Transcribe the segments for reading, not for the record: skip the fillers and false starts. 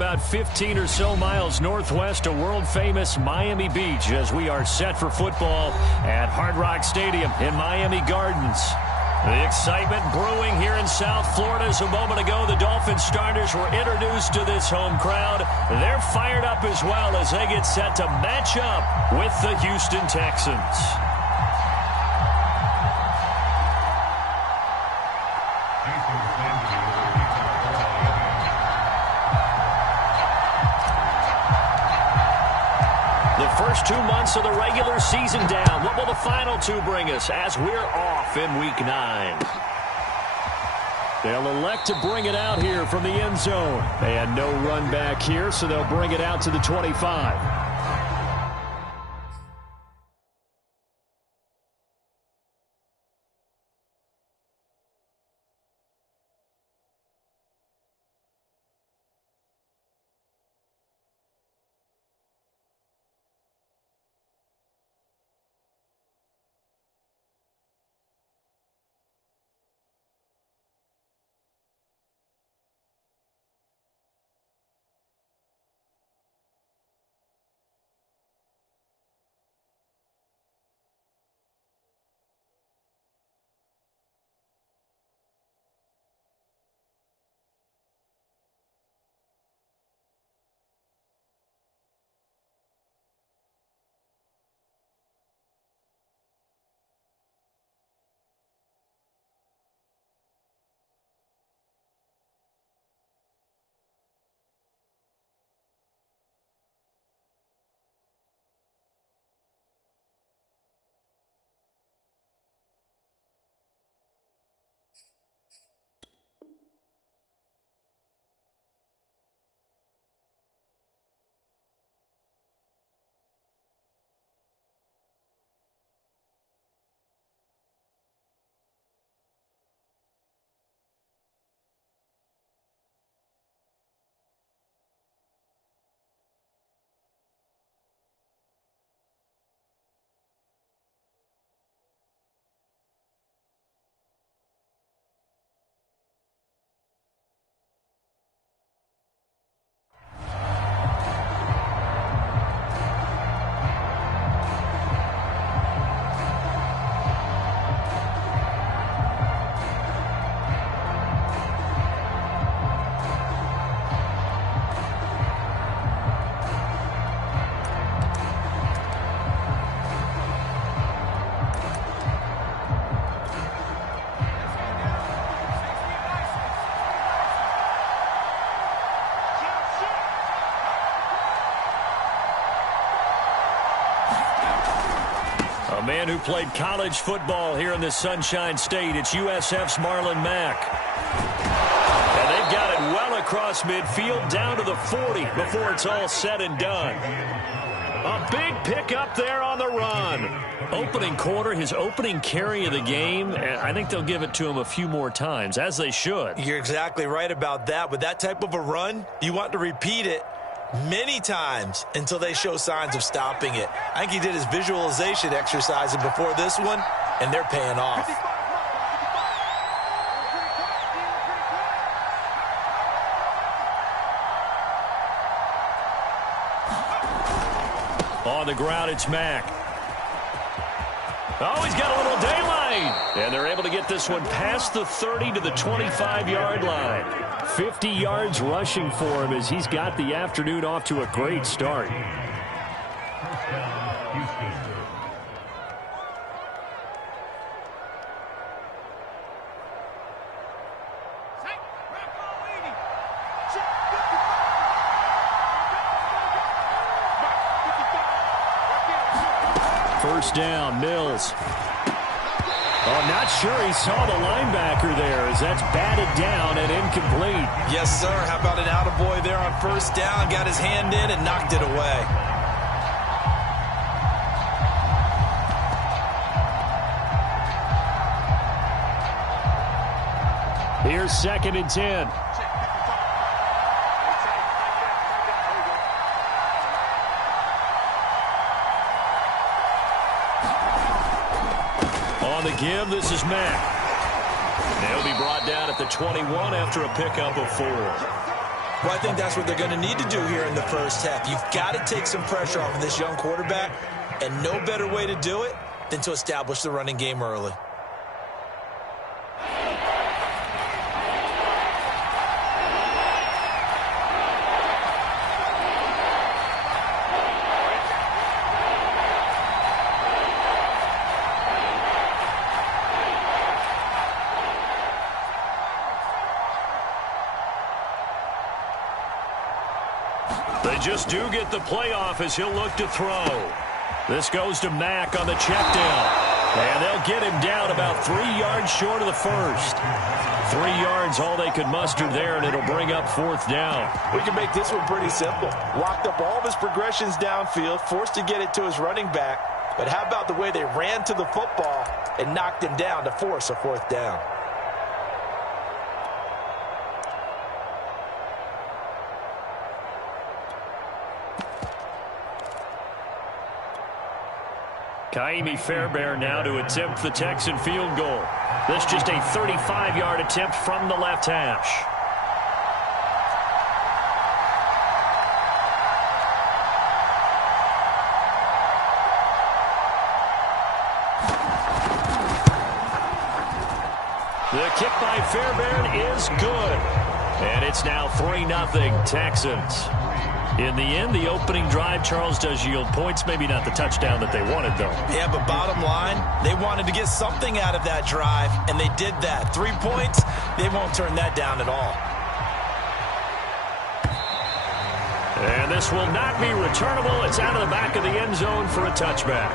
about 15 or so miles northwest of world-famous Miami Beach as we are set for football at Hard Rock Stadium in Miami Gardens. The excitement brewing here in South Florida as a moment ago the Dolphins starters were introduced to this home crowd. They're fired up as well as they get set to match up with the Houston Texans. First 2 months of the regular season down. What will the final two bring us as we're off in Week 9? They'll elect to bring it out here from the end zone. And no run back here, so they'll bring it out to the 25. A man who played college football here in the Sunshine State. It's USF's Marlon Mack. And they've got it well across midfield down to the 40 before it's all said and done. A big pickup there on the run. Opening quarter, his opening carry of the game, and I think they'll give it to him a few more times, as they should. You're exactly right about that. With that type of a run, you want to repeat it many times until they show signs of stopping it. I think he did his visualization exercising before this one, and they're paying off. On the ground, it's Mack. Oh, he's got a little daylight. And they're able to get this one past the 30 to the 25-yard line. 50 yards rushing for him as he's got the afternoon off to a great start. First down, Mills. Oh, not sure he saw the linebacker there as that's batted down and incomplete. Yes, sir. How about an attaboy there on first down? Got his hand in and knocked it away. Here's 2nd and 10. On the give, this is Mack. They'll be brought down at the 21 after a pickup of 4. Well, I think that's what they're going to need to do here in the first half. You've got to take some pressure off of this young quarterback, and no better way to do it than to establish the running game early. They just do get the playoff as he'll look to throw. This goes to Mack on the check down. And they'll get him down about 3 yards short of the first. 3 yards all they could muster there, and it'll bring up fourth down. We can make this one pretty simple. Locked up all of his progressions downfield, forced to get it to his running back. But how about the way they ran to the football and knocked him down to force a fourth down? Kaimi Fairbairn now to attempt the Texan field goal. This just a 35-yard attempt from the left hash. The kick by Fairbairn is good. And it's now 3-0 Texans. In the end, the opening drive, Charles, does yield points. Maybe not the touchdown that they wanted, though. Yeah, but bottom line, they wanted to get something out of that drive, and they did that. 3 points, they won't turn that down at all. And this will not be returnable. It's out of the back of the end zone for a touchback.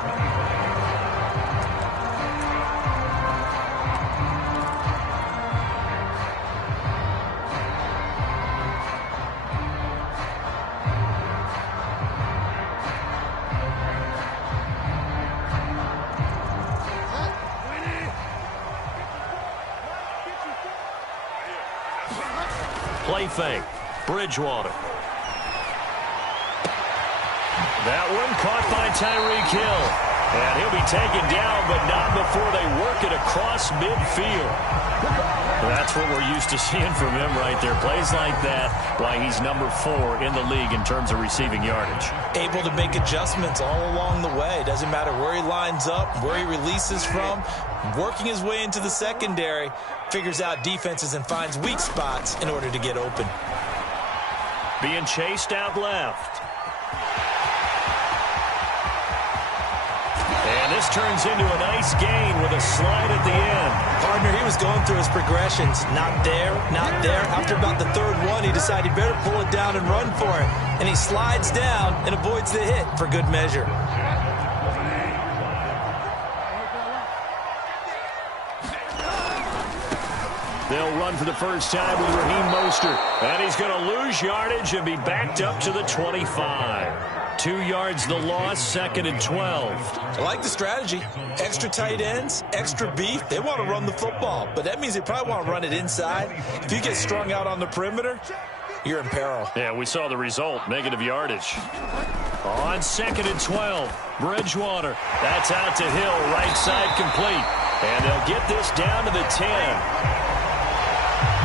Play fake. Bridgewater. That one caught by Tyreek Hill. And he'll be taken down, but not before they work it across midfield. That's what we're used to seeing from him right there. Plays like that, why he's number 4 in the league in terms of receiving yardage. Able to make adjustments all along the way. Doesn't matter where he lines up, where he releases from. Working his way into the secondary, figures out defenses and finds weak spots in order to get open. Being chased out left. And this turns into a nice gain with a slide at the end. Partner, he was going through his progressions. Not there, not there. After about the third one, he decided he better pull it down and run for it. And he slides down and avoids the hit for good measure. They'll run for the first time with Raheem Mostert. And he's going to lose yardage and be backed up to the 25. 2 yards the loss, 2nd and 12. I like the strategy. Extra tight ends, extra beef. They want to run the football, but that means they probably want to run it inside. If you get strung out on the perimeter, you're in peril. Yeah, we saw the result, negative yardage. On 2nd and 12, Bridgewater. That's out to Hill, right side complete. And they'll get this down to the 10.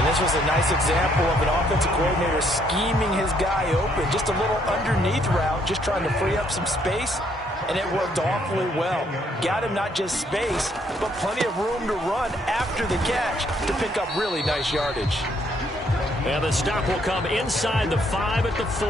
And this was a nice example of an offensive coordinator scheming his guy open. Just a little underneath route, just trying to free up some space, and it worked awfully well. Got him not just space, but plenty of room to run after the catch to pick up really nice yardage. And the stop will come inside the 5 at the 4.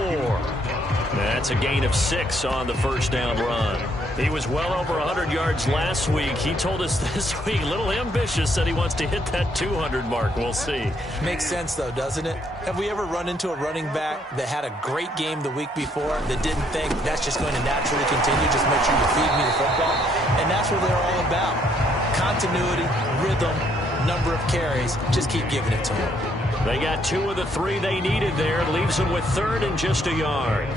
That's a gain of 6 on the first down run. He was well over 100 yards last week. He told us this week, a little ambitious, said he wants to hit that 200 mark. We'll see. Makes sense, though, doesn't it? Have we ever run into a running back that had a great game the week before that didn't think that's just going to naturally continue, just make sure you feed me the football? And that's what they're all about. Continuity, rhythm, number of carries. Just keep giving it to them. They got 2 of the 3 they needed there. Leaves them with 3rd and just a yard.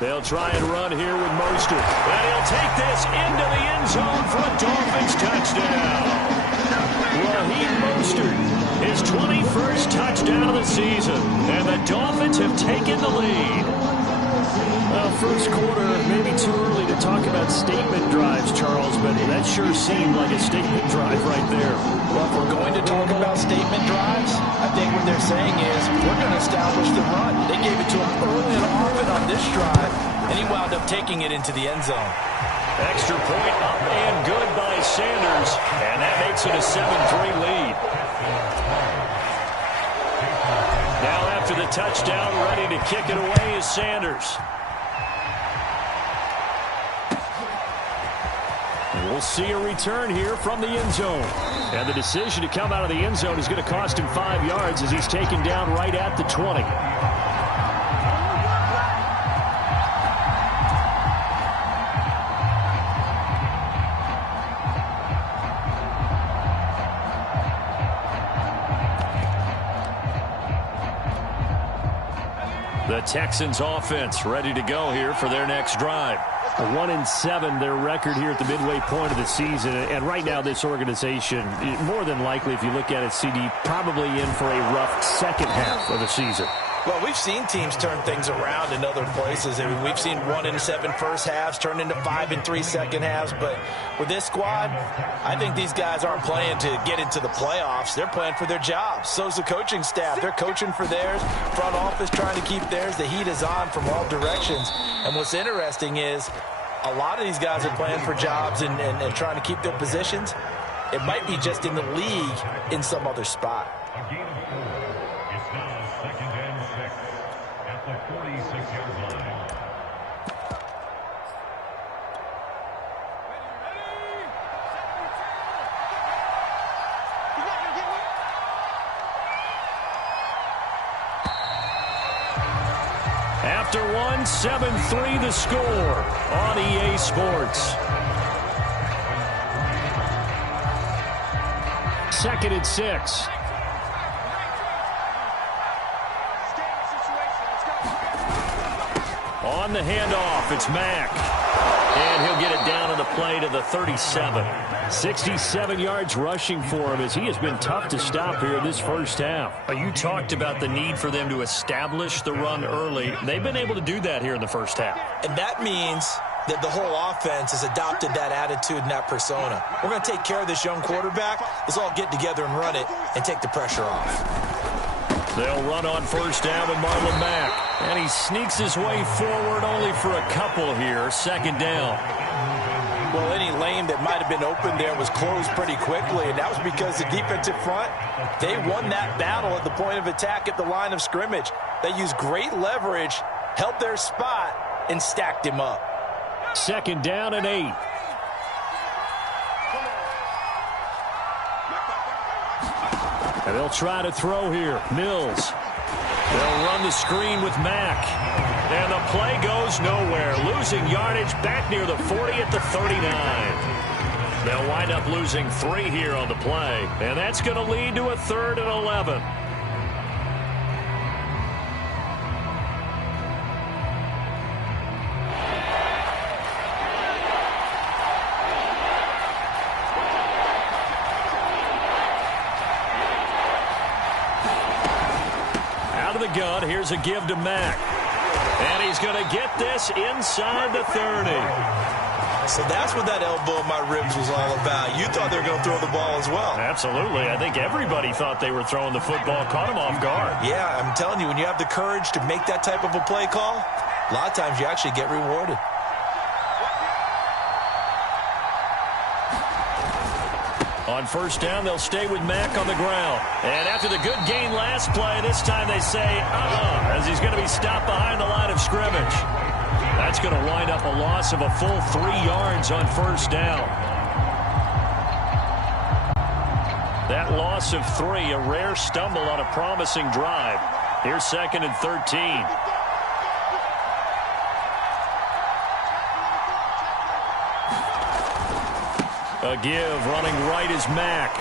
They'll try and run here with Mostert. And he'll take this into the end zone for a Dolphins touchdown. Raheem Mostert, his 21st touchdown of the season. And the Dolphins have taken the lead. Well, first quarter, maybe too early to talk about statement drives, Charles, but that sure seemed like a statement drive right there. Well, if we're going to talk about statement drives, I think what they're saying is we're going to establish the run. They gave it to him early and often on this drive, and he wound up taking it into the end zone. Extra point up and good by Sanders, and that makes it a 7-3 lead. Now after the touchdown, ready to kick it away is Sanders. We'll see a return here from the end zone. And the decision to come out of the end zone is going to cost him 5 yards as he's taken down right at the 20. The Texans offense ready to go here for their next drive. 1-7 their record here at the midway point of the season, and right now this organization, more than likely if you look at it, CD, probably in for a rough second half of the season. Well, we've seen teams turn things around in other places. I mean, we've seen 1-7 first halves turn into 5-3 second halves, but with this squad, I think these guys aren't playing to get into the playoffs. They're playing for their jobs. So's the coaching staff. They're coaching for theirs. Front office trying to keep theirs. The heat is on from all directions. And what's interesting is a lot of these guys are playing for jobs and trying to keep their positions. It might be just in the league in some other spot. It's now 2nd and 6 at the 46-yard line. After one, 7-3 the score on EA Sports. 2nd and 6. On the handoff, it's Mack. And he'll get it down on the play to the 37. 67 yards rushing for him as he has been tough to stop here this first half. You talked about the need for them to establish the run early. They've been able to do that here in the first half. And that means that the whole offense has adopted that attitude and that persona. We're going to take care of this young quarterback. Let's all get together and run it and take the pressure off. They'll run on first down with Marlon Mack. And he sneaks his way forward only for a couple here. 2nd down. Well, any lane that might have been open there was closed pretty quickly, and that was because the defensive front, they won that battle at the point of attack at the line of scrimmage. They used great leverage, held their spot, and stacked him up. 2nd down and 8. And they'll try to throw here. Mills. They'll run the screen with Mack. And the play goes nowhere. Losing yardage back near the 40 at the 39. They'll wind up losing 3 here on the play. And that's going to lead to a 3rd and 11. Gun. Here's a give to Mack. And he's going to get this inside the 30. So that's what that elbow in my ribs was all about. You thought they were going to throw the ball as well. Absolutely. I think everybody thought they were throwing the football. Caught him off guard. Yeah, I'm telling you, when you have the courage to make that type of a play call, a lot of times you actually get rewarded. On first down, they'll stay with Mack on the ground. And after the good gain last play, this time they say, as he's going to be stopped behind the line of scrimmage. That's going to wind up a loss of a full 3 yards on first down. That loss of 3, a rare stumble on a promising drive. Here's 2nd and 13. A give, running right is Mack.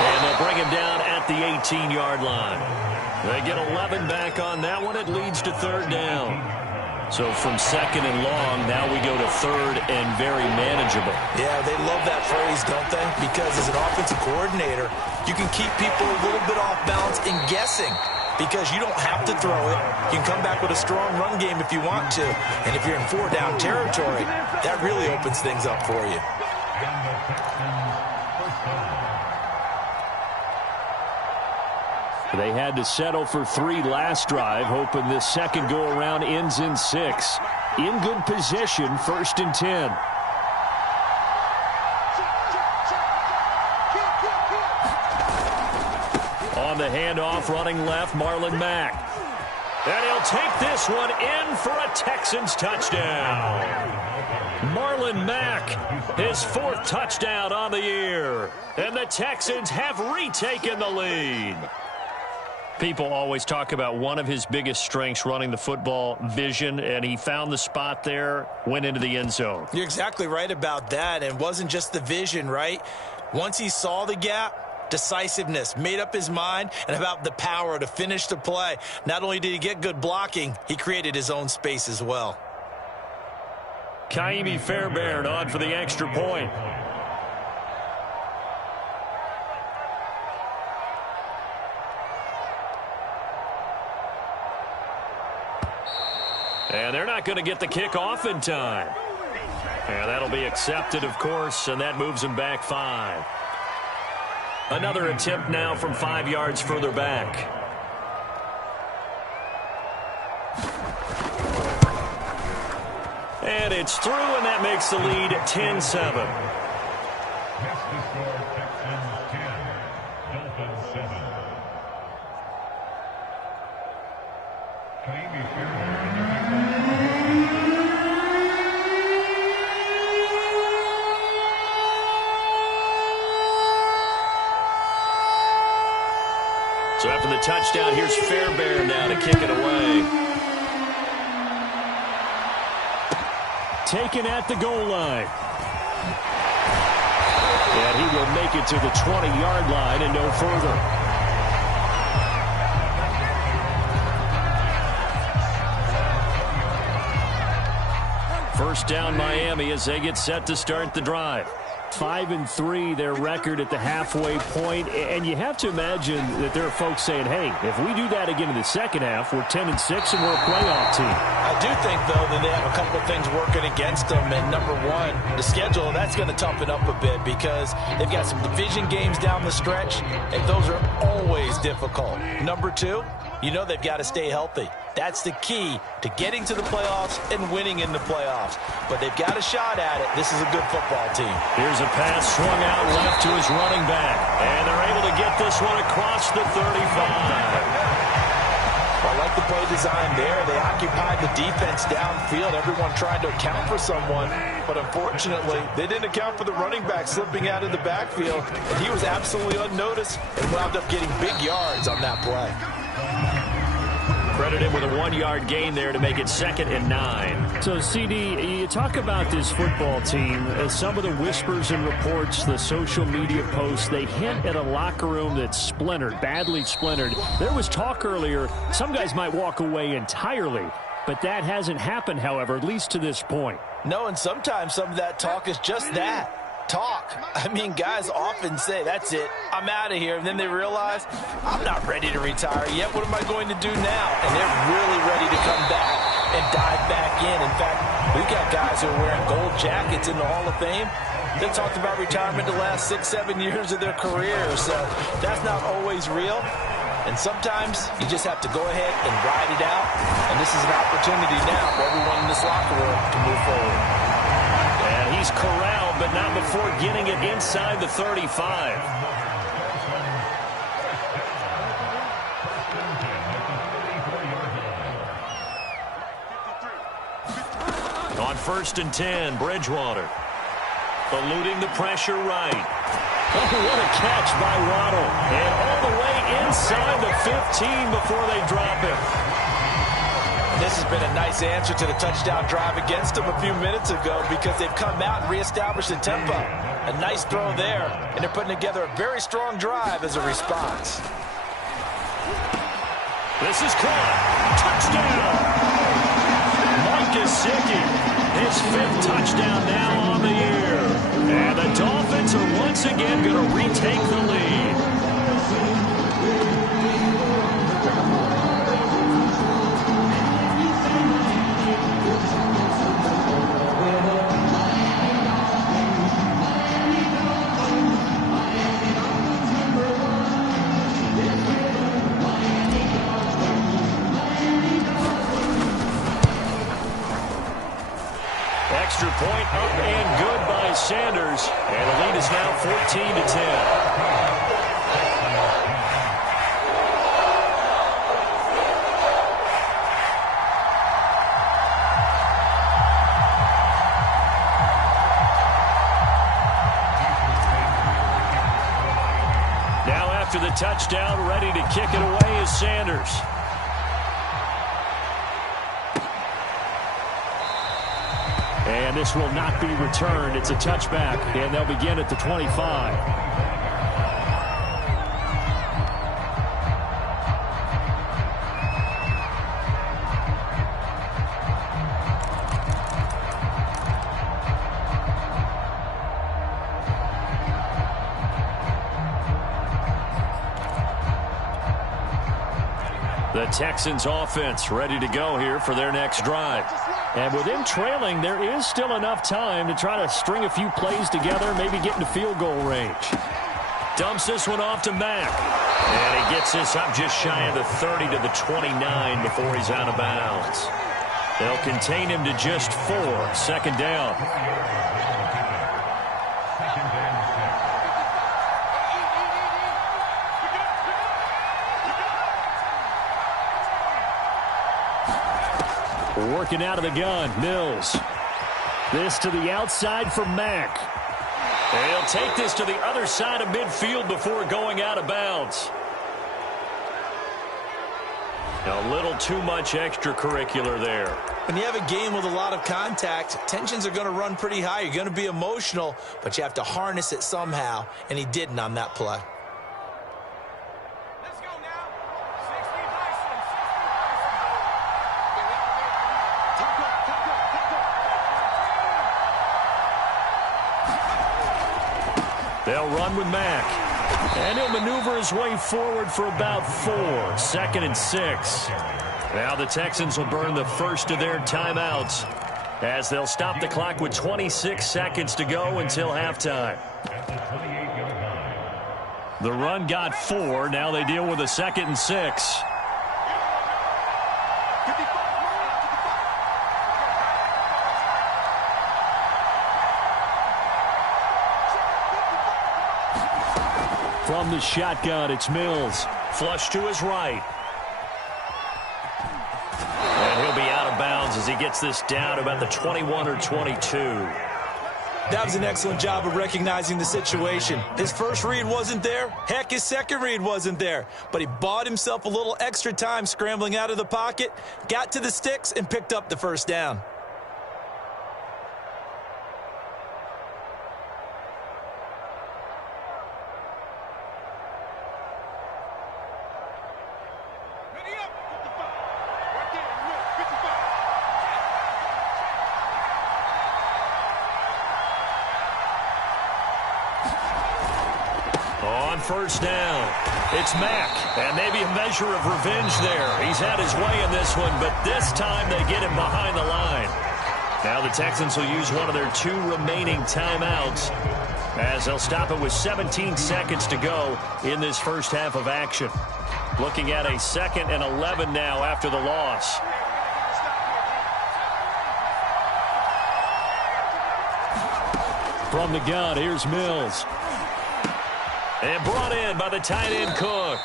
And they'll bring him down at the 18-yard line. They get 11 back on that one. It leads to 3rd down. So from second and long, now we go to third and very manageable. Yeah, they love that phrase, don't they? Because as an offensive coordinator, you can keep people a little bit off balance and guessing because you don't have to throw it. You can come back with a strong run game if you want to. And if you're in 4-down territory, that really opens things up for you. They had to settle for 3 last drive, hoping this second go-around ends in 6. In good position, 1st and 10. On the handoff, running left, Marlon Mack. And he'll take this one in for a Texans touchdown. Marlon Mack, his 4th touchdown on the year. And the Texans have retaken the lead. People always talk about one of his biggest strengths running the football, vision, and he found the spot there, went into the end zone. You're exactly right about that, and it wasn't just the vision, right? Once he saw the gap, decisiveness, made up his mind, and about the power to finish the play. Not only did he get good blocking, he created his own space as well. Kaimi Fairbairn on for the extra point. And they're not going to get the kickoff in time. And that'll be accepted, of course, and that moves them back 5. Another attempt now from 5 yards further back. And it's through, and that makes the lead 10-7. So after the touchdown, here's Fairbairn now to kick it away. Taken at the goal line. And he will make it to the 20-yard line and no further. First down Miami as they get set to start the drive. 5-3 their record at the halfway point, and you have to imagine that there are folks saying, hey, if we do that again in the second half, we're 10-6 and we're a playoff team. I do think, though, that they have a couple of things working against them, and number one, the schedule, that's going to toughen up a bit because they've got some division games down the stretch, and those are always difficult. Number two, you know they've got to stay healthy. That's the key to getting to the playoffs and winning in the playoffs. But they've got a shot at it. This is a good football team. Here's a pass swung out left to his running back. And they're able to get this one across the 35. I like the play design there. They occupied the defense downfield. Everyone trying to account for someone. But unfortunately, they didn't account for the running back slipping out of the backfield. And he was absolutely unnoticed and wound up getting big yards on that play. Credited with a 1-yard gain there to make it 2nd and 9. So, CD, you talk about this football team. Some of the whispers and reports, the social media posts, they hint at a locker room that's splintered, badly splintered. There was talk earlier, some guys might walk away entirely. But that hasn't happened, however, at least to this point. No, and sometimes some of that talk is just that. Talk. I mean, guys often say, that's it, I'm out of here. And then they realize, I'm not ready to retire yet. What am I going to do now? And they're really ready to come back and dive back in. In fact, we've got guys who are wearing gold jackets in the Hall of Fame. They talked about retirement the last 6-7 years of their career. So that's not always real. And sometimes you just have to go ahead and ride it out. And this is an opportunity now for everyone in this locker room to move forward. And he's corralled, but not before getting it inside the 35. On 1st and 10, Bridgewater. Eluding the pressure right. Oh, what a catch by Waddle. And all the way inside the 15 before they drop it. This has been a nice answer to the touchdown drive against them a few minutes ago because they've come out and reestablished the tempo. A nice throw there, and they're putting together a very strong drive as a response. This is caught. Touchdown. Gesicki, his 5th touchdown now on the year. And the Dolphins are once again going to retake the lead. Extra point up and good by Sanders. And the lead is now 14-10. Now after the touchdown, ready to kick it away is Sanders. And this will not be returned. It's a touchback, and they'll begin at the 25. The Texans offense ready to go here for their next drive. And with them trailing, there is still enough time to try to string a few plays together, maybe get into field goal range. Dumps this one off to Mack. And he gets this up just shy of the 30 to the 29 before he's out of bounds. They'll contain him to just 4. 2nd down. Working out of the gun, Mills. This to the outside for Mack. And he'll take this to the other side of midfield before going out of bounds. A little too much extracurricular there. When you have a game with a lot of contact, tensions are going to run pretty high. You're going to be emotional, but you have to harness it somehow, and he didn't on that play. They'll run with Mack. And he'll maneuver his way forward for about 4. 2nd and 6. Now the Texans will burn the first of their timeouts as they'll stop the clock with 26 seconds to go until halftime. The run got 4. Now they deal with a 2nd and 6. From the shotgun, it's Mills. Flush to his right. And he'll be out of bounds as he gets this down about the 21 or 22. That was an excellent job of recognizing the situation. His first read wasn't there. Heck, his second read wasn't there. But he bought himself a little extra time scrambling out of the pocket, got to the sticks, and picked up the first down. First down. It's Mack, and maybe a measure of revenge there. He's had his way in this one, but this time they get him behind the line. Now the Texans will use one of their 2 remaining timeouts as they'll stop it with 17 seconds to go in this first half of action. Looking at a 2nd and 11 now after the loss. From the gun, here's Mills. And brought in by the tight end Cook.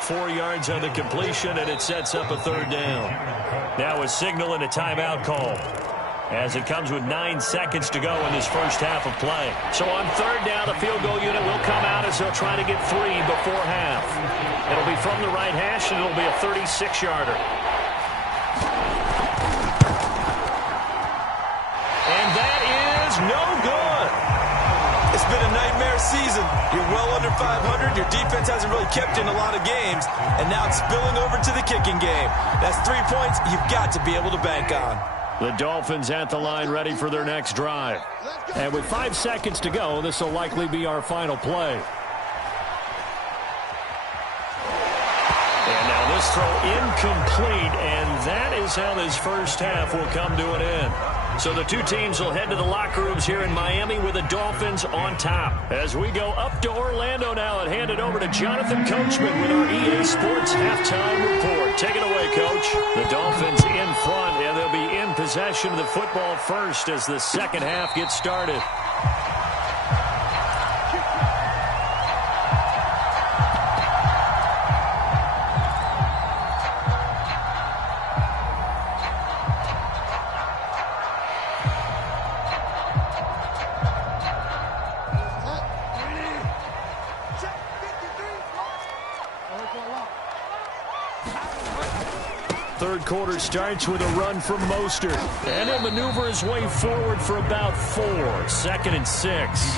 4 yards on the completion, and it sets up a 3rd down. Now a signal and a timeout call as it comes with 9 seconds to go in this first half of play. So on 3rd down, the field goal unit will come out as they'll try to get 3 before half. It'll be from the right hash, and it'll be a 36-yarder. And that is no good. It's been a nightmare season. You're well under 500. Your defense hasn't really kept you in a lot of games. And now it's spilling over to the kicking game. That's 3 points you've got to be able to bank on. The Dolphins at the line ready for their next drive. And with 5 seconds to go, this will likely be our final play. And now this throw incomplete, and that is how this first half will come to an end. So the two teams will head to the locker rooms here in Miami with the Dolphins on top. As we go up to Orlando now and hand it over to Jonathan Coachman with our EA Sports halftime report. Take it away, Coach. The Dolphins in front, and they'll be in possession of the football first as the second half gets started. Third quarter starts with a run from Mostert. And he'll maneuver his way forward for about 4. 2nd and 6.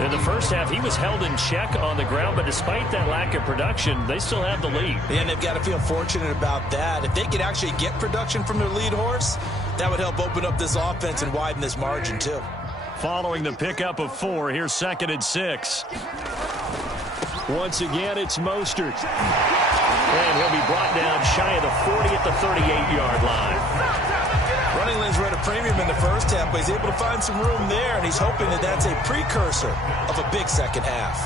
In the first half, he was held in check on the ground, but despite that lack of production, they still have the lead. Yeah, and they've got to feel fortunate about that. If they could actually get production from their lead horse, that would help open up this offense and widen this margin, too. Following the pickup of 4, here's 2nd and 6. Once again, it's Mostert. And he'll be brought down shy of the 40 at the 38-yard line. Running lanes were at a premium in the first half, but he's able to find some room there, and he's hoping that that's a precursor of a big second half.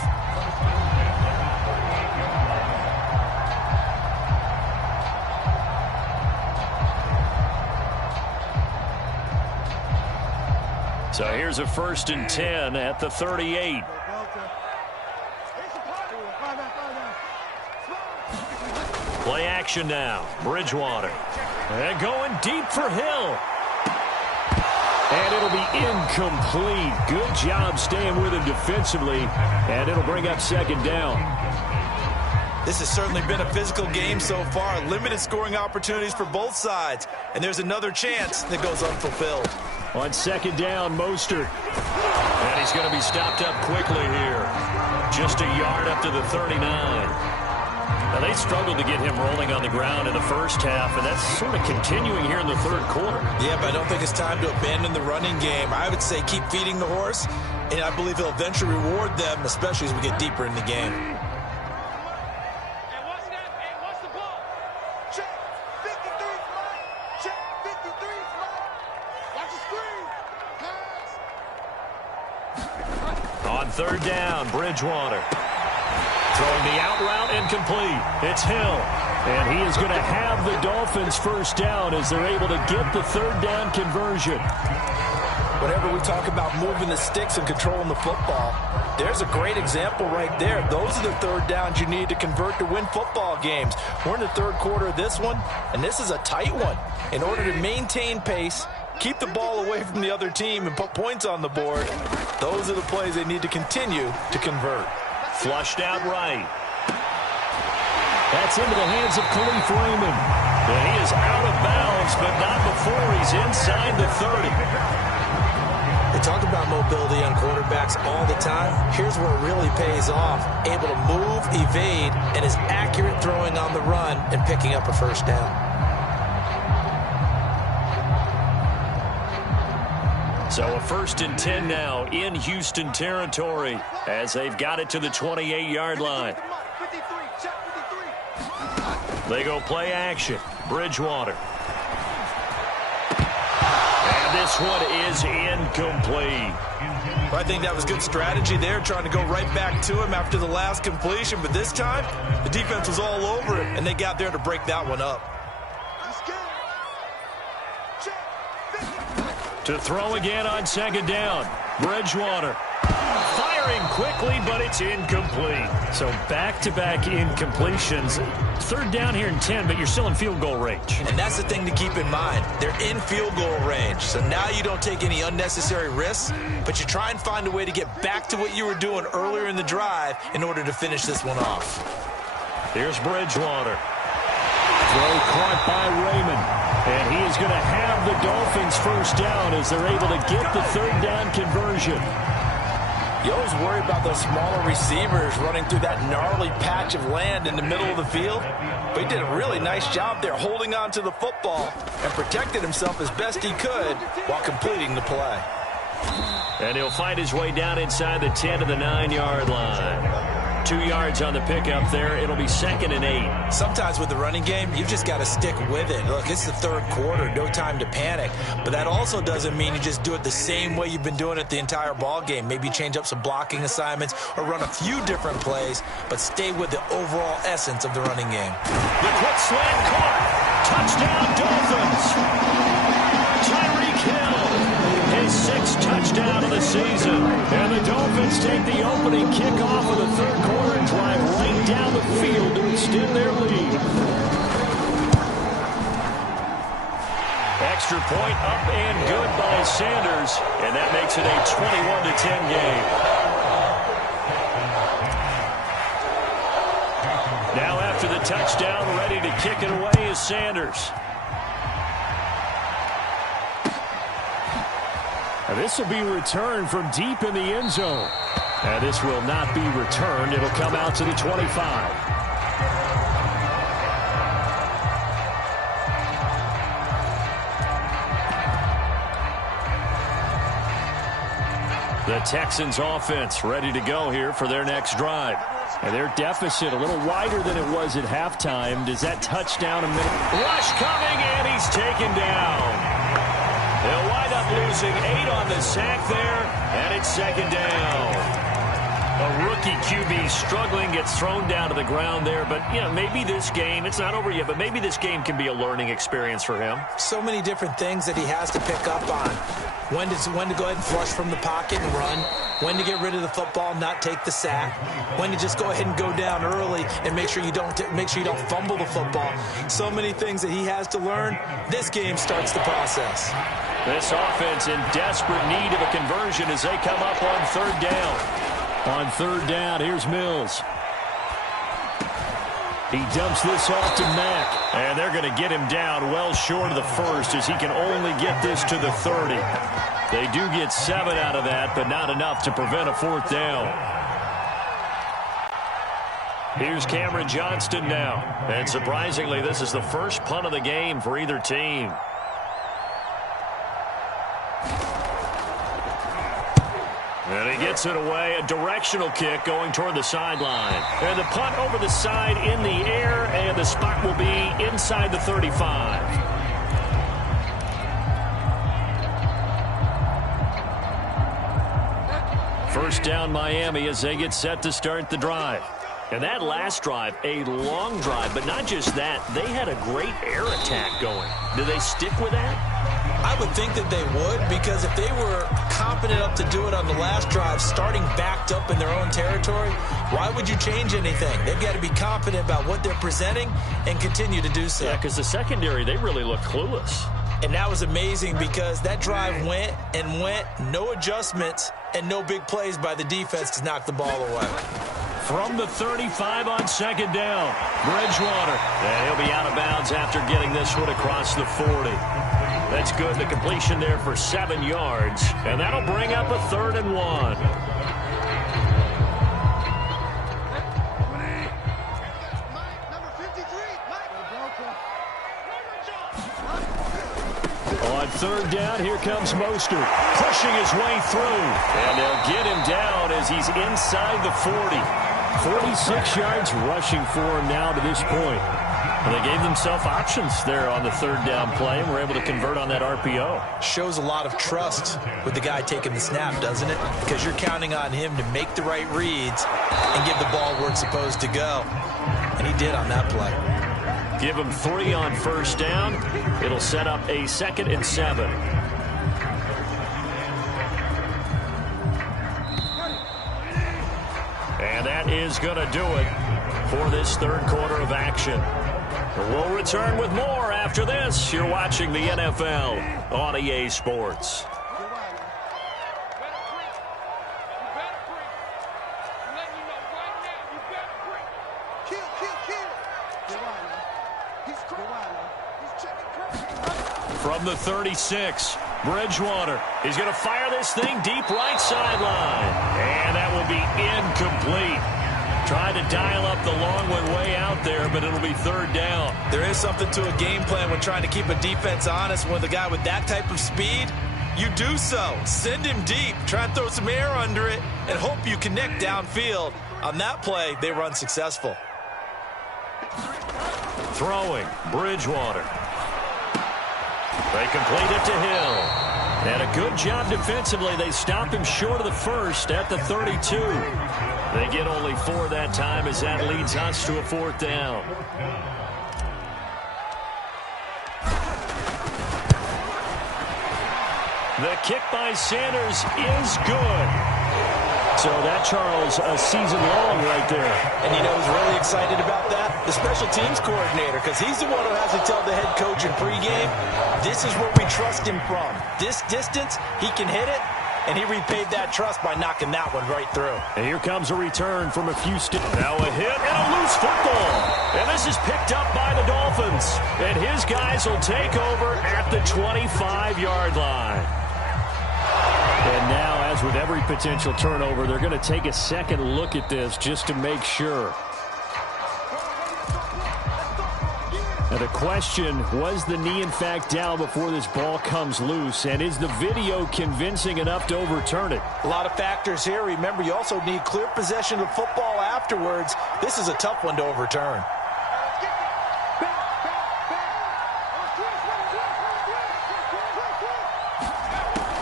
So here's a 1st and 10 at the 38. Play action now. Bridgewater. And going deep for Hill. And it'll be incomplete. Good job staying with him defensively. And it'll bring up 2nd down. This has certainly been a physical game so far. Limited scoring opportunities for both sides. And there's another chance that goes unfulfilled. On 2nd down, Mostert. And he's going to be stopped up quickly here. Just a yard up to the 39. Now, they struggled to get him rolling on the ground in the first half, and that's sort of continuing here in the third quarter. Yeah, but I don't think it's time to abandon the running game. I would say keep feeding the horse, and I believe he'll eventually reward them, especially as we get deeper in the game. On 3rd down, Bridgewater. Throwing the out route incomplete. It's Hill. And he is going to have the Dolphins first down as they're able to get the 3rd down conversion. Whenever we talk about moving the sticks and controlling the football, there's a great example right there. Those are the 3rd downs you need to convert to win football games. We're in the 3rd quarter of this one, and this is a tight one. In order to maintain pace, keep the ball away from the other team, and put points on the board, those are the plays they need to continue to convert. Flushed out right. That's into the hands of Khalif Raymond. And he is out of bounds, but not before he's inside the 30. They talk about mobility on quarterbacks all the time. Here's where it really pays off. Able to move, evade, and is accurate throwing on the run and picking up a first down. So a 1st and 10 now in Houston territory as they've got it to the 28-yard line. They go play action. Bridgewater. And this one is incomplete. Well, I think that was good strategy there, trying to go right back to him after the last completion. But this time, the defense was all over it, and they got there to break that one up. To throw again on 2nd down. Bridgewater. Firing quickly, but it's incomplete. So back-to-back incompletions. 3rd down here in 10, but you're still in field goal range. And that's the thing to keep in mind. They're in field goal range. So now you don't take any unnecessary risks, but you try and find a way to get back to what you were doing earlier in the drive in order to finish this one off. Here's Bridgewater. Throw caught by Raymond. And he is going to have the Dolphins first down as they're able to get the 3rd down conversion. You always worry about those smaller receivers running through that gnarly patch of land in the middle of the field. But he did a really nice job there holding on to the football and protected himself as best he could while completing the play. And he'll find his way down inside the 10 to the 9-yard line. 2 yards on the pickup there. It'll be 2nd and 8. Sometimes with the running game, you've just got to stick with it. Look, it's the third quarter, no time to panic. But that also doesn't mean you just do it the same way you've been doing it the entire ball game. Maybe change up some blocking assignments or run a few different plays, but stay with the overall essence of the running game. The quick slant caught. Touchdown, Dolphins. Tyreek Hill, his 6th touchdown of the season. And the Dolphins take the opening kickoff of the third quarter and drive right down the field to extend their lead. Extra point up and good by Sanders. And that makes it a 21-10 game. Now after the touchdown, ready to kick it away is Sanders. And this will be returned from deep in the end zone. And this will not be returned. It'll come out to the 25. The Texans offense ready to go here for their next drive. And their deficit a little wider than it was at halftime. Does that touchdown a minute? Rush coming, and he's taken down. They'll wind up losing 8 on the sack there, and it's 2nd down. A rookie QB struggling, gets thrown down to the ground there. But, you know, maybe this game, it's not over yet, but maybe this game can be a learning experience for him. So many different things that he has to pick up on. When to go ahead and flush from the pocket and run. When to get rid of the football, not take the sack. When to just go ahead and go down early and make sure you don't fumble the football. So many things that he has to learn. This game starts the process. This offense in desperate need of a conversion as they come up on 3rd down. On 3rd down, here's Mills. He dumps this off to Mack. And they're going to get him down well short of the 1st as he can only get this to the 30. They do get 7 out of that, but not enough to prevent a 4th down. Here's Cameron Johnston now. And surprisingly, this is the first punt of the game for either team. And he gets it away, a directional kick going toward the sideline. And the punt over the side in the air, and the spot will be inside the 35. First down Miami as they get set to start the drive. And that last drive, a long drive, but not just that, they had a great air attack going. Do they stick with that? I would think that they would, because if they were confident enough to do it on the last drive, starting backed up in their own territory, why would you change anything? They've got to be confident about what they're presenting and continue to do so. Yeah, because the secondary, they really look clueless. And that was amazing because that drive went and went, no adjustments and no big plays by the defense to knock the ball away. From the 35 on 2nd down, Bridgewater. And he'll be out of bounds after getting this one across the 40. That's good. The completion there for 7 yards. And that'll bring up a 3rd and 1. On 3rd down, here comes Mostert, pushing his way through. And they'll get him down as he's inside the 40. 46 yards rushing for him now to this point. And they gave themselves options there on the 3rd down play and were able to convert on that RPO. Shows a lot of trust with the guy taking the snap, doesn't it? Because you're counting on him to make the right reads and give the ball where it's supposed to go. And he did on that play. Give him 3 on 1st down. It'll set up a 2nd and 7. And that is going to do it for this 3rd quarter of action. We'll return with more after this. You're watching the NFL on EA Sports. From the 36, Bridgewater. He's going to fire this thing deep right sideline. And will be incomplete. Tried to dial up the long one way out there, but it'll be third down. There is something to a game plan when trying to keep a defense honest. With a guy with that type of speed, you do so. Send him deep, try and throw some air under it, and hope you connect downfield. On that play, they were unsuccessful. Throwing, Bridgewater. They complete it to Hill. And a good job defensively. They stop him short of the first at the 32. They get only 4 that time as that leads us to a fourth down. The kick by Sanders is good. So that, Charles, a season long right there. And you know who's really excited about that? The special teams coordinator, because he's the one who has to tell the head coach in pregame, this is where we trust him from. This distance, he can hit it, and he repaid that trust by knocking that one right through. And here comes a return from a few steps. Now a hit and a loose football. And this is picked up by the Dolphins. And his guys will take over at the 25-yard line. And now, as with every potential turnover, they're going to take a second look at this just to make sure. Now the question, was the knee in fact down before this ball comes loose? And is the video convincing enough to overturn it? A lot of factors here. Remember, you also need clear possession of football afterwards. This is a tough one to overturn.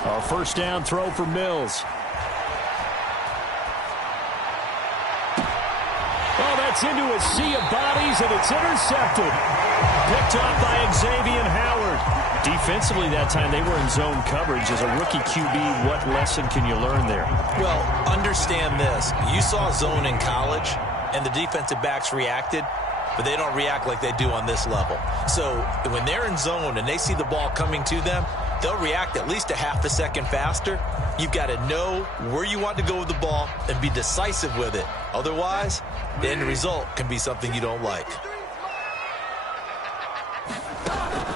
A first down throw for Mills. Oh, that's into a sea of bodies, and it's intercepted. Picked up by Xavier Howard. Defensively that time, they were in zone coverage. As a rookie QB, what lesson can you learn there? Well, understand this. You saw zone in college, and the defensive backs reacted, but they don't react like they do on this level. So when they're in zone and they see the ball coming to them, they'll react at least a half a second faster. You've got to know where you want to go with the ball and be decisive with it. Otherwise, the end result can be something you don't like.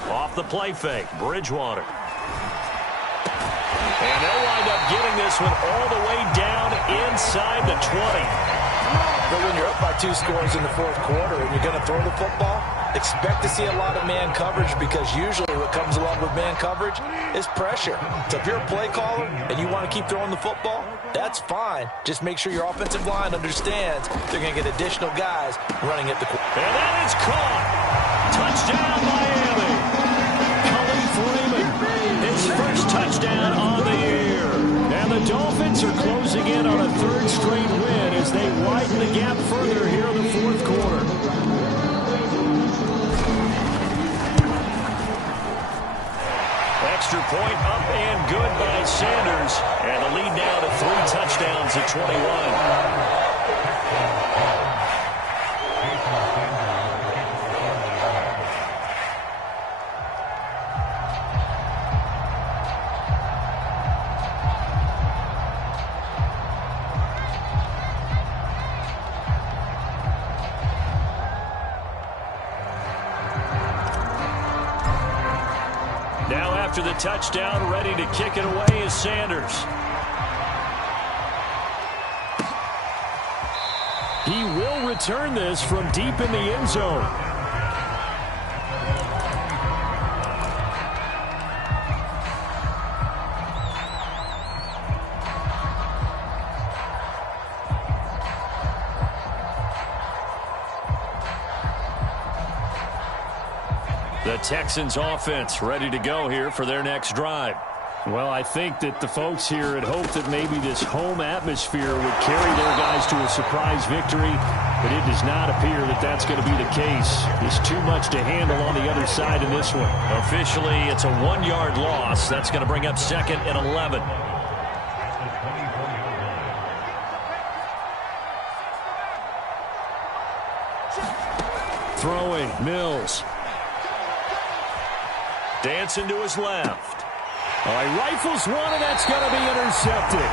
Off the play fake, Bridgewater. And they'll wind up getting this one all the way down inside the 20. But when you're up by 2 scores in the fourth quarter and you're going to throw the football, expect to see a lot of man coverage, because usually what comes along with man coverage is pressure. So if you're a play caller and you want to keep throwing the football, that's fine. Just make sure your offensive line understands they're going to get additional guys running at the quarterback. And that is caught. Touchdown, Miami. Khalif Raymond, his first touchdown on the year. And the Dolphins are closing in on a 3rd straight win as they widen the gap further here in the fourth quarter. Extra point up and good by Sanders. And the lead now to 3 touchdowns at 21. After the touchdown, ready to kick it away is Sanders. He will return this from deep in the end zone. The Texans offense ready to go here for their next drive. Well, I think that the folks here had hoped that maybe this home atmosphere would carry their guys to a surprise victory, but it does not appear that that's going to be the case. There's too much to handle on the other side in this one. Officially, it's a 1-yard loss. That's going to bring up 2nd and 11. Throwing, Mills. Dancing to his left. All right, rifles one, and that's going to be intercepted.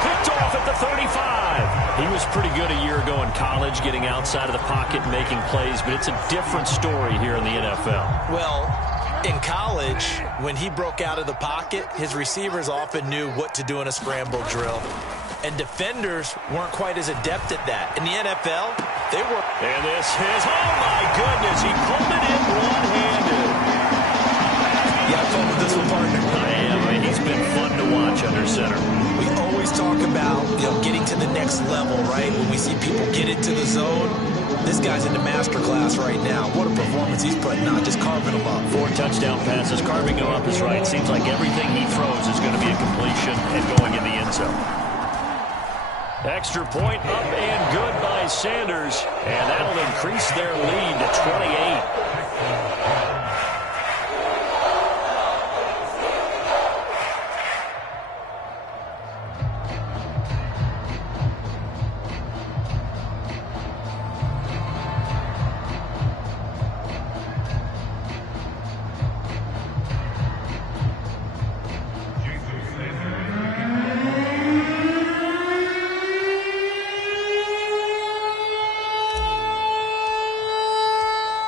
Picked off at the 35. He was pretty good a year ago in college, getting outside of the pocket and making plays, but it's a different story here in the NFL. Well, in college, when he broke out of the pocket, his receivers often knew what to do in a scramble drill. and defenders weren't quite as adept at that. In the NFL, they were. And this is, oh my goodness, he pulled it in one-handed. You have fun with this one, partner? I am. He's been fun to watch under center. We always talk about, getting to the next level, right? When we see people get into the zone, this guy's in the master class right now. What a performance he's putting on, just carving them up. 4 touchdown passes, carving them up is right. Seems like everything he throws is going to be a completion and going in the end zone. Extra point up and good by Sanders, and that'll increase their lead to 28.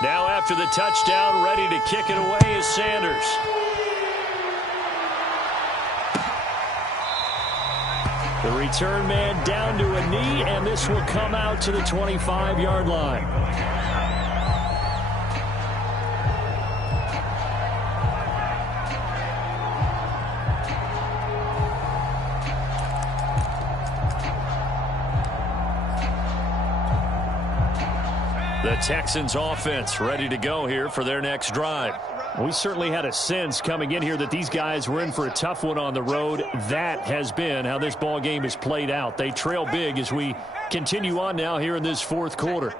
Now after the touchdown, ready to kick it away is Sanders. The return man down to a knee, and this will come out to the 25-yard line. The Texans offense ready to go here for their next drive. We certainly had a sense coming in here that these guys were in for a tough one on the road. That has been how this ball game has played out. They trail big as we continue on now here in this fourth quarter.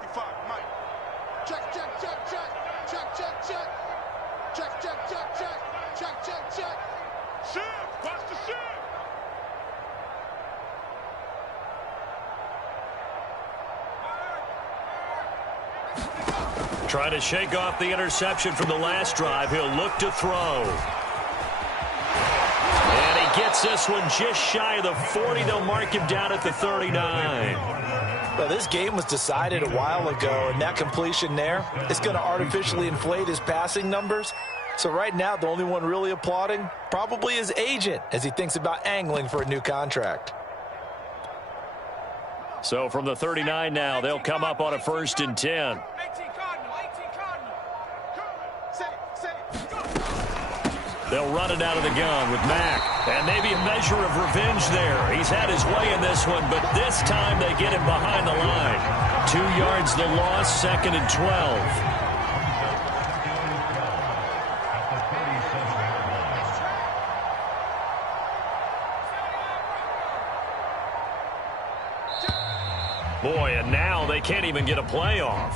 Trying to shake off the interception from the last drive. He'll look to throw. And he gets this one just shy of the 40. They'll mark him down at the 39. Well, this game was decided a while ago, and that completion there is going to artificially inflate his passing numbers. So right now, the only one really applauding probably his agent as he thinks about angling for a new contract. So from the 39 now, they'll come up on a 1st and 10. They'll run it out of the gun with Mack. And maybe a measure of revenge there. He's had his way in this one, but this time they get him behind the line. 2 yards the loss, 2nd and 12. Boy, and now they can't even get a play off.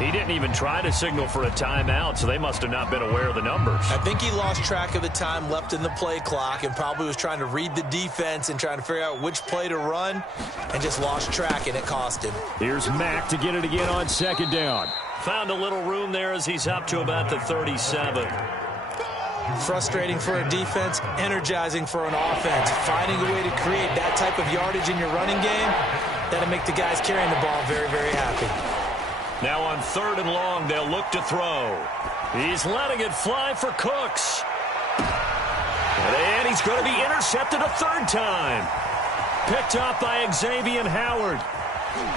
He didn't even try to signal for a timeout, so they must have not been aware of the numbers. I think he lost track of the time left in the play clock and probably was trying to read the defense and trying to figure out which play to run and just lost track, and it cost him. Here's Mack to get it again on 2nd down. Found a little room there as he's up to about the 37. Frustrating for a defense, energizing for an offense. Finding a way to create that type of yardage in your running game, that'll make the guys carrying the ball very, very happy. Now on 3rd and long, they'll look to throw. He's letting it fly for Cooks. And he's going to be intercepted a 3rd time. Picked up by Xavier Howard.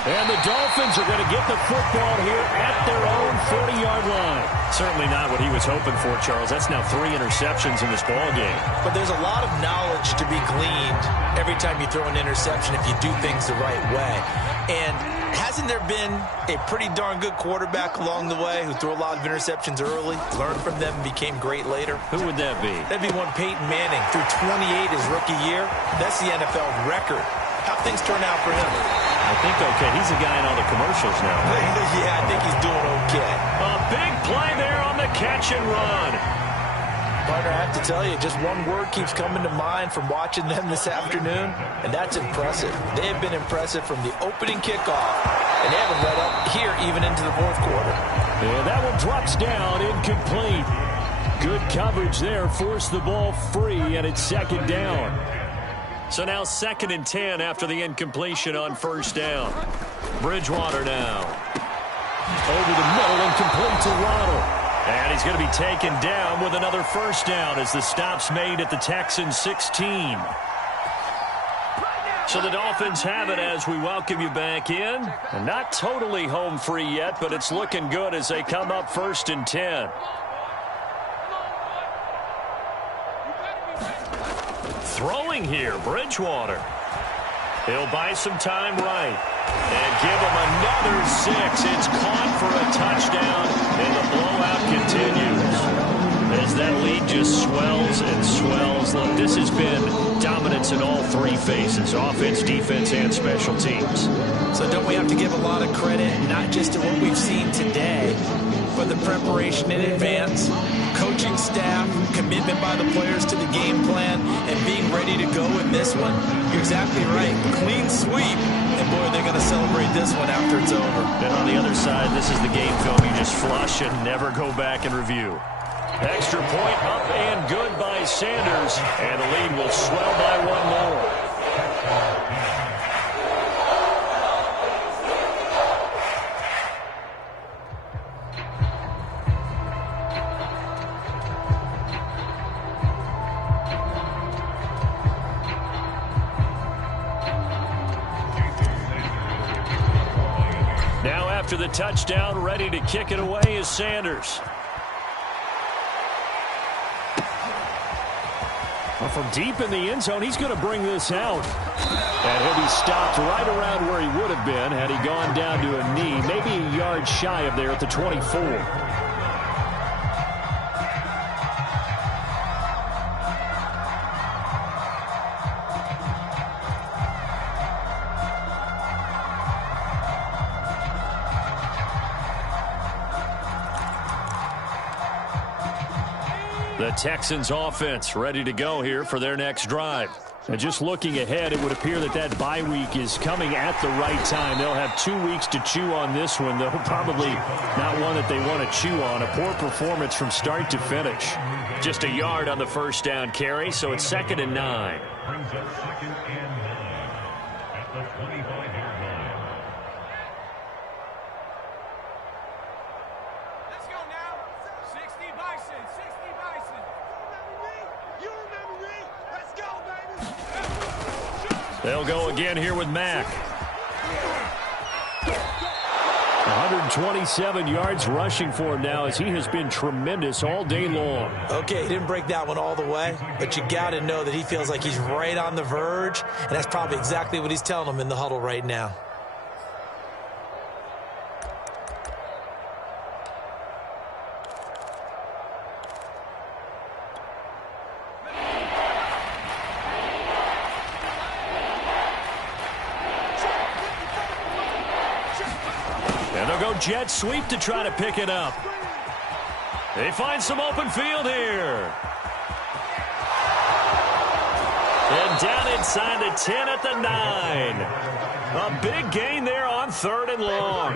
And the Dolphins are going to get the football here at their own 40-yard line. Certainly not what he was hoping for, Charles. That's now 3 interceptions in this ball game. But there's a lot of knowledge to be gleaned every time you throw an interception if you do things the right way. And hasn't there been a pretty darn good quarterback along the way who threw a lot of interceptions early, learned from them, and became great later? Who would that be? That'd be one Peyton Manning. Threw 28 his rookie year. That's the NFL record. How things turn out for him? I think okay. He's a guy in all the commercials now. Yeah, I think he's doing okay. A big play there on the catch and run. Partner, I have to tell you, just one word keeps coming to mind from watching them this afternoon, and that's impressive. They have been impressive from the opening kickoff, and they haven't let up here even into the 4th quarter. Yeah, that one drops down, incomplete. Good coverage there, forced the ball free, and it's 2nd down. So now 2nd and 10 after the incompletion on 1st down. Bridgewater now. Over the middle and complete to Waddle. And he's going to be taken down with another first down as the stop's made at the Texans 16. So the Dolphins have it as we welcome you back in. And not totally home free yet, but it's looking good as they come up 1st and 10. Throwing here, Bridgewater. He'll buy some time right. And give him another 6. It's caught for a touchdown, and the blowout continues. As that lead just swells and swells. Look, this has been dominance in all three phases, offense, defense, and special teams. So don't we have to give a lot of credit, not just to what we've seen today, but the preparation in advance, coaching staff, commitment by the players to the game plan, and being ready to go in this one? You're exactly right. Clean sweep. And, boy, they're going to celebrate this one after it's over. And on the other side, this is the game film you just flush and never go back and review. Extra point up and good by Sanders. And the lead will swell by one more. Now after the touchdown, ready to kick it away is Sanders. From deep in the end zone, he's going to bring this out. And he'll be stopped right around where he would have been had he gone down to a knee, maybe a yard shy of there at the 24. The Texans offense ready to go here for their next drive. And just looking ahead, it would appear that that bye week is coming at the right time. They'll have 2 weeks to chew on this one, though probably not one that they want to chew on. A poor performance from start to finish. Just a yard on the first down carry, so it's 2nd and 9. Brings up 2nd and 9 at the 25-yard line. Let's go now. 60 Bison, 60 Bison. You remember me? Let's go, baby. They'll go again here with Mack. 127 yards rushing for him now as he has been tremendous all day long. Okay, he didn't break that one all the way, but you got to know that he feels like he's right on the verge, and that's probably exactly what he's telling them in the huddle right now. And they'll go jet sweep to try to pick it up. They find some open field here. And down inside the 10 at the 9. A big gain there on 3rd and long.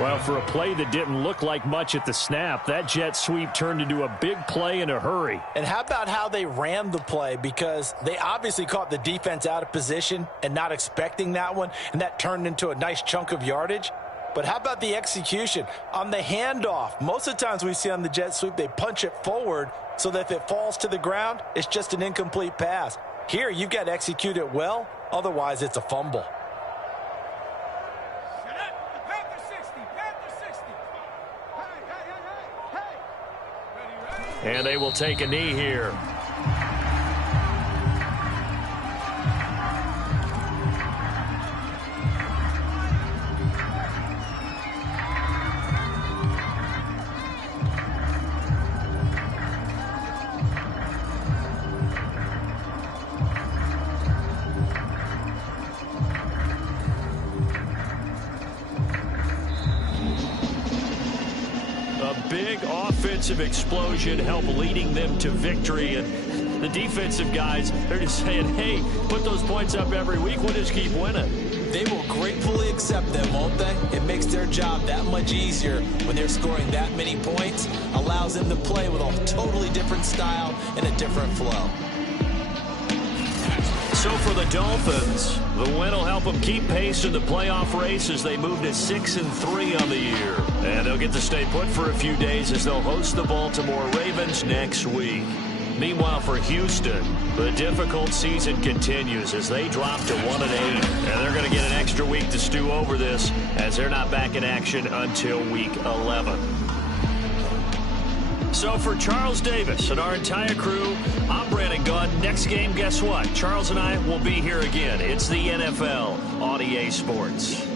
Well, for a play that didn't look like much at the snap, that jet sweep turned into a big play in a hurry. And how about how they ran the play? Because they obviously caught the defense out of position and not expecting that one, and that turned into a nice chunk of yardage. But how about the execution on the handoff? Most of the times we see on the jet sweep, they punch it forward so that if it falls to the ground, it's just an incomplete pass. Here, you've got to execute it well. Otherwise, it's a fumble. Panther 60, Panther 60. Hey. And they will take a knee here. Big offensive explosion help leading them to victory, and the defensive guys, they're just saying, hey, put those points up every week, we'll just keep winning. They will gratefully accept them, won't they? It makes their job that much easier when they're scoring that many points, allows them to play with a totally different style and a different flow. So for the Dolphins, the win will help them keep pace in the playoff race as they move to 6-3 on the year. And they'll get to stay put for a few days as they'll host the Baltimore Ravens next week. Meanwhile, for Houston, the difficult season continues as they drop to 1-8. And they're going to get an extra week to stew over this as they're not back in action until week 11. So for Charles Davis and our entire crew, I'm Brandon Gunn. Next game, guess what? Charles and I will be here again. It's the NFL on EA Sports.